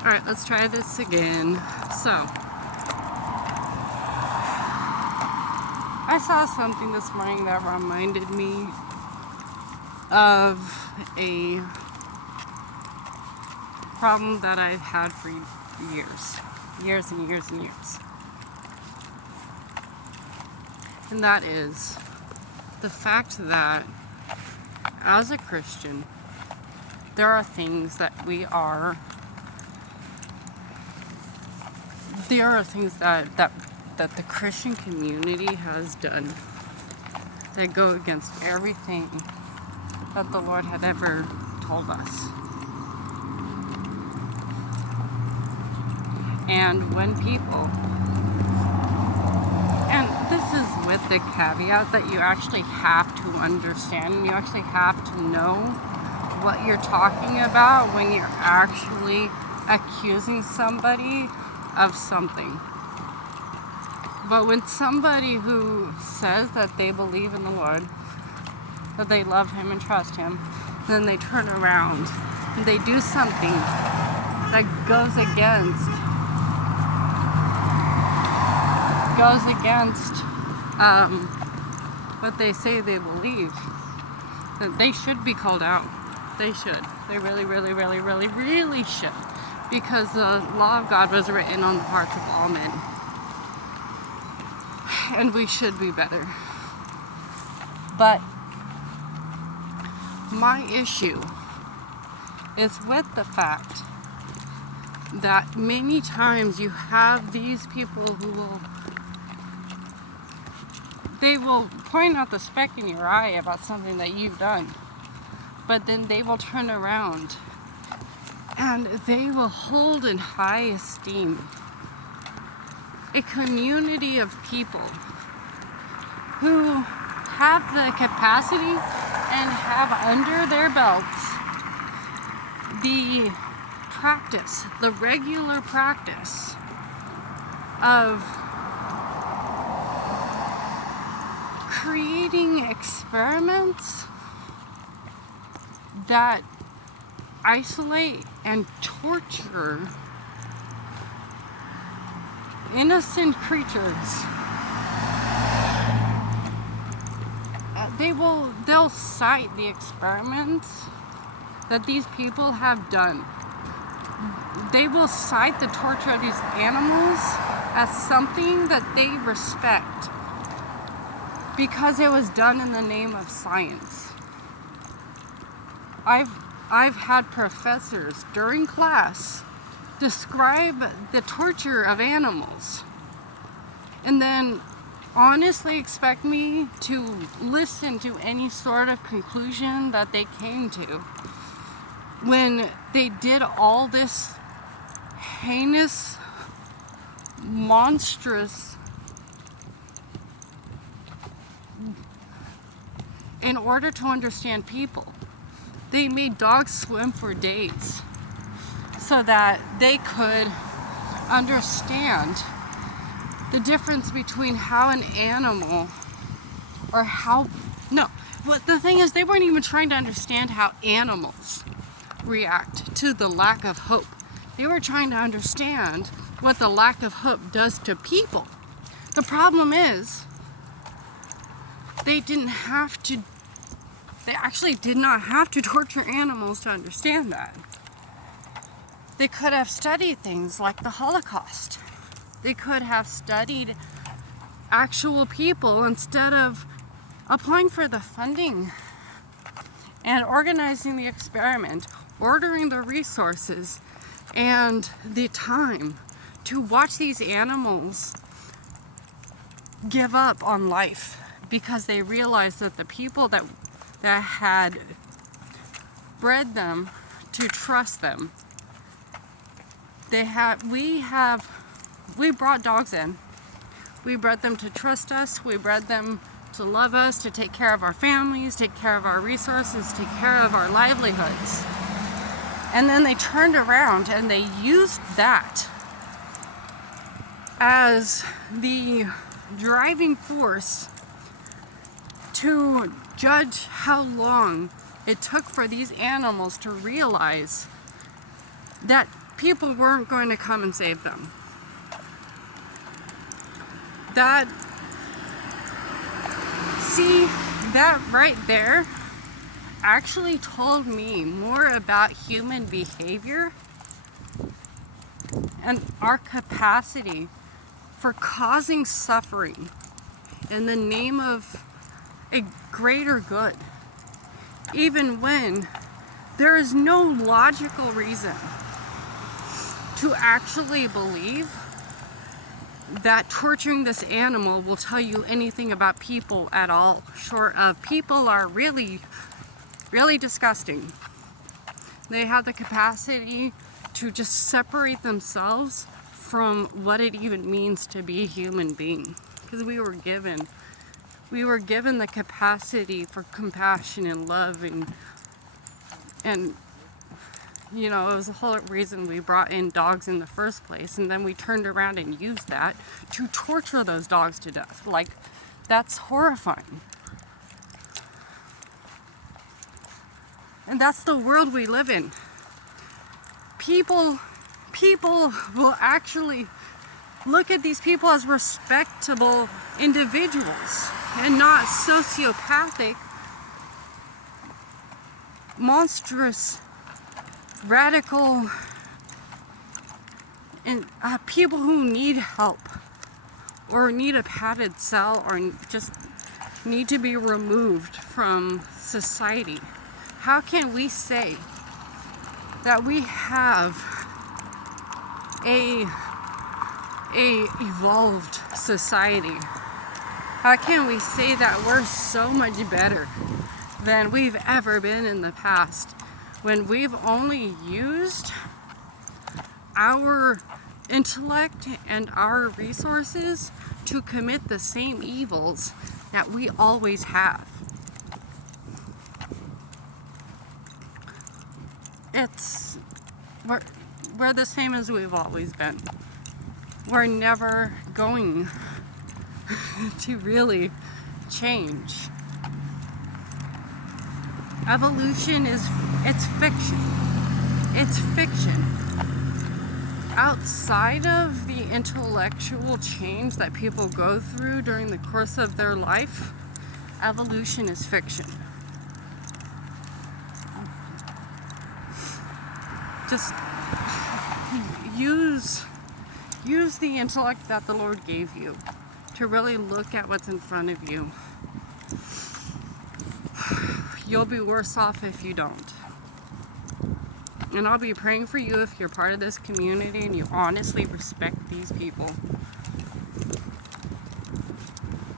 Alright, let's try this again. So, I saw something this morning that reminded me of a problem that I've had for years and years and years. And that is the fact that as a Christian, there are things that the Christian community has done that go against everything that the Lord had ever told us. And when people, and this is with the caveat that you actually have to understand and you actually have to know what you're talking about when you're actually accusing somebody of something. But when somebody who says that they believe in the Lord, that they love Him and trust Him, then they turn around and they do something that goes against what they say they believe, that they should be called out. They should. They really, really, really, really, really should. Because the law of God was written on the hearts of all men. And we should be better. But my issue is with the fact that many times you have these people who will point out the speck in your eye about something that you've done, but then they will turn around and they will hold in high esteem a community of people who have the capacity and have under their belts the regular practice of creating experiments that isolate and torture innocent creatures. They'll cite the experiments that these people have done. They will cite the torture of these animals as something that they respect because it was done in the name of science. I've had professors during class describe the torture of animals and then honestly expect me to listen to any sort of conclusion that they came to when they did all this heinous, monstrous, in order to understand people. They made dogs swim for days so that they could understand the difference between how an animal the thing is, they weren't even trying to understand how animals react to the lack of hope. They were trying to understand what the lack of hope does to people. The problem is, they actually did not have to torture animals to understand that. They could have studied things like the Holocaust. They could have studied actual people instead of applying for the funding and organizing the experiment, ordering the resources and the time to watch these animals give up on life because they realized that the people that had bred them to trust them, we brought dogs in. We bred them to trust us. We bred them to love us, to take care of our families, take care of our resources, take care of our livelihoods. And then they turned around and they used that as the driving force to judge how long it took for these animals to realize that people weren't going to come and save them. That right there actually told me more about human behavior and our capacity for causing suffering in the name of a greater good, even when there is no logical reason to actually believe that torturing this animal will tell you anything about people at all, short of people are really, really disgusting. They have the capacity to just separate themselves from what it even means to be a human being. Because we were given the capacity for compassion and love, and you know, it was the whole reason we brought in dogs in the first place, and then we turned around and used that to torture those dogs to death. Like, that's horrifying. And that's the world we live in. People will actually look at these people as respectable individuals and not sociopathic, monstrous, radical, and people who need help or need a padded cell or just need to be removed from society. How can we say that we have a evolved society? How can we say that we're so much better than we've ever been in the past, when we've only used our intellect and our resources to commit the same evils that we always have? We're the same as we've always been. We're never going to really change. Evolution it's fiction. It's fiction. Outside of the intellectual change that people go through during the course of their life, evolution is fiction. Just use the intellect that the Lord gave you to really look at what's in front of you. You'll be worse off if you don't. And I'll be praying for you if you're part of this community and you honestly respect these people.